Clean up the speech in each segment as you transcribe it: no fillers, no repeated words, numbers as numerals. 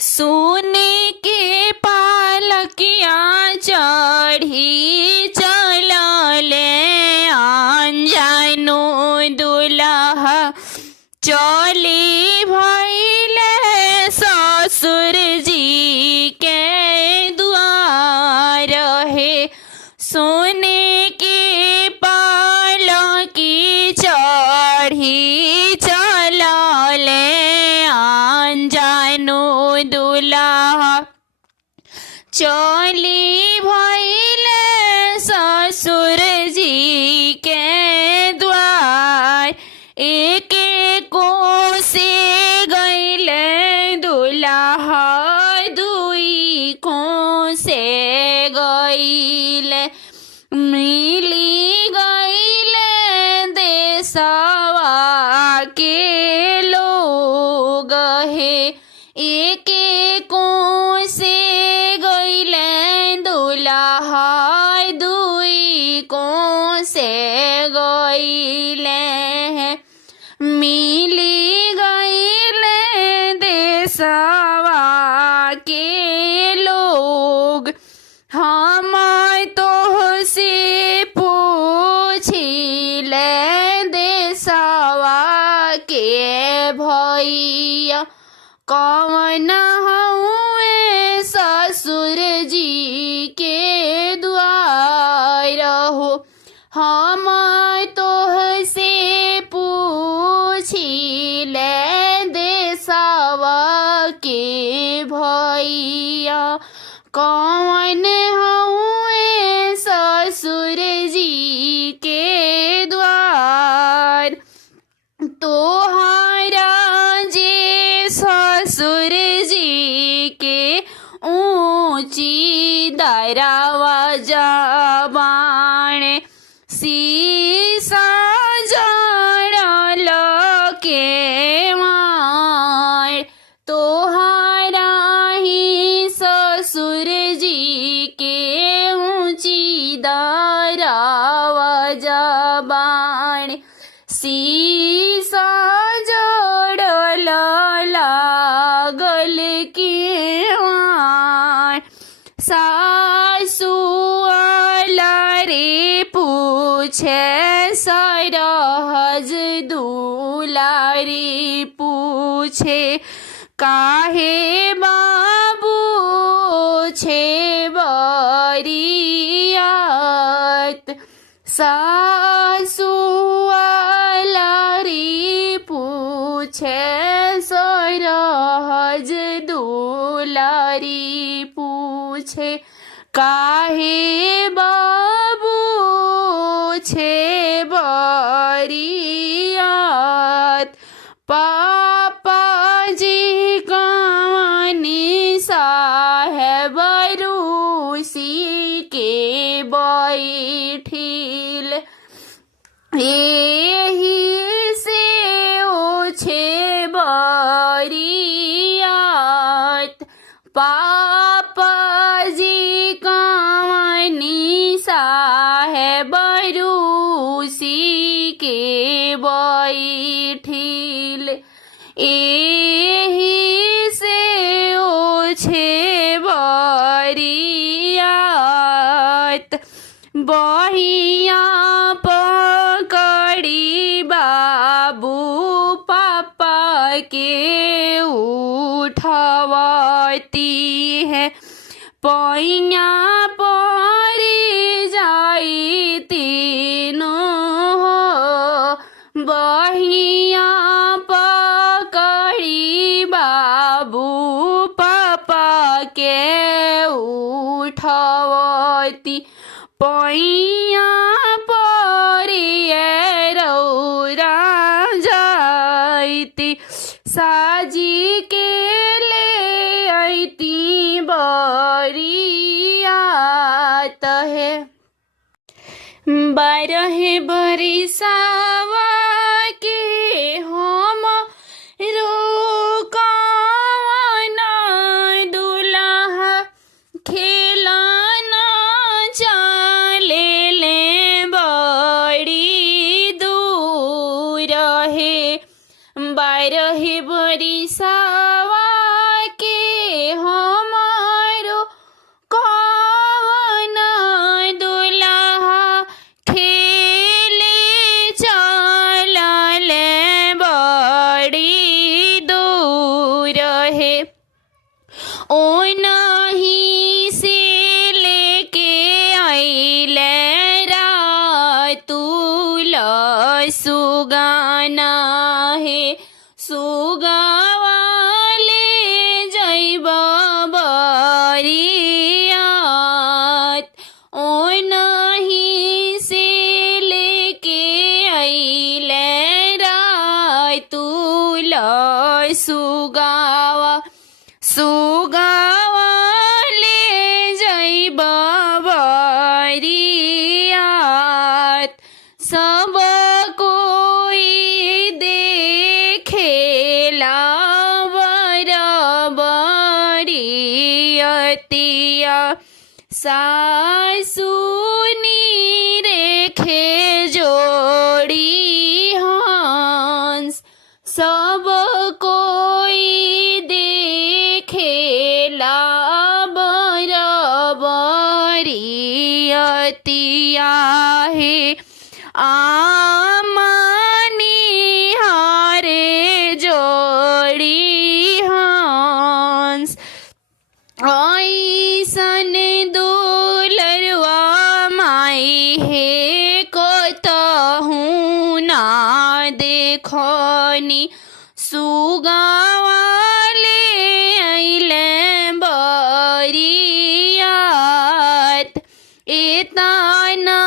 सोने के पालकिया चढ़ी चलले आंजनो दुल्हा चली भइले ससुर जी के द्वार हे। सोने के पालकी चढ़ी चलले आंजनो दुल्हा चली भइले ससुर जी के द्वार। एक को से गइले दुल्हा दुई को से गइले मिली गइले देशवा के लोग हे। एक को से गइले दुल्हा दुई को से गइले मिली गइले देशवा के लोग। हम तो से पूछिले देशवा के भैया कौन हउए ससुर जी के द्वार हो। हम तो से पूछिले देशवा के भैया कौन हउए ससुर जी के द्वार। तोहरा जे ससुर जी के ऊंची दरवाजा बाण शीशा जड़ल के मार। तोहरा ही ससुर जी के ऊंची दरवाजा बाण शीशा जड़ल लागल के मार। सासु रे पूछे सरहज दुलारी पूछे काहे बाबू छे बरियात। सासु रे पूछे सरहज दुलारी पूछे काहे बाबू छे बरियात। पापा जी कवनी साहेब रूसी के बैठिल एही से ओछे बरियात। पापा जी कवनी साहेब रूसी के बैठिल एही से ओछे बरियात। बहिया पकड़ी बाबू पापा के उठवती है पैया परी जाई तीनों हो। बहिया पकड़ी बाबू पापा के उठवती पैया परिए रौरा जाइती साजी के ले अइती बरियात है। 12 बरिसावा के हम रोकावना दुल्हा खेलाना चले ले बड़ी दूर है। 12 बरिसावा के है। ओ नहीं से लेके आइले रातुल सुगाना है। सुगावाले जैब बरियात। ओ नहीं से लेके आइले रातुल सुगावा। सुगावाले जैब बरियात। सब कोई देखेला बरियतिया। सासुनी रेखे जोड़ी हंस। सब कोई देखेला बरियतिया है। आमानी हारे जोड़ी हंस। ऐसन दुलरवा माई है कतहूँ ना देखनी। सुगावाले अइले बरियात। एतना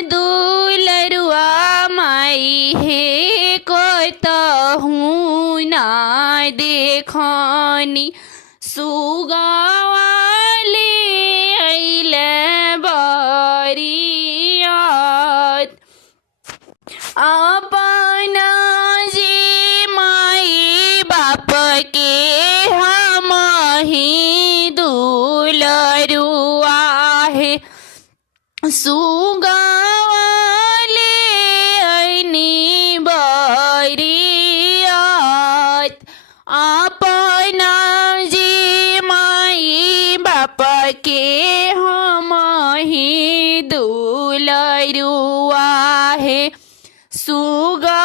दुलरवा माई है कतहूँ ना देखनी। सुगावाले अइले बरियात। अपना जे माई बाप के हम ही दुलरुआ है। सुगावाले अइनी बरियात। अपना जे माई बाप के हम ही दुलरुआ है। सुगा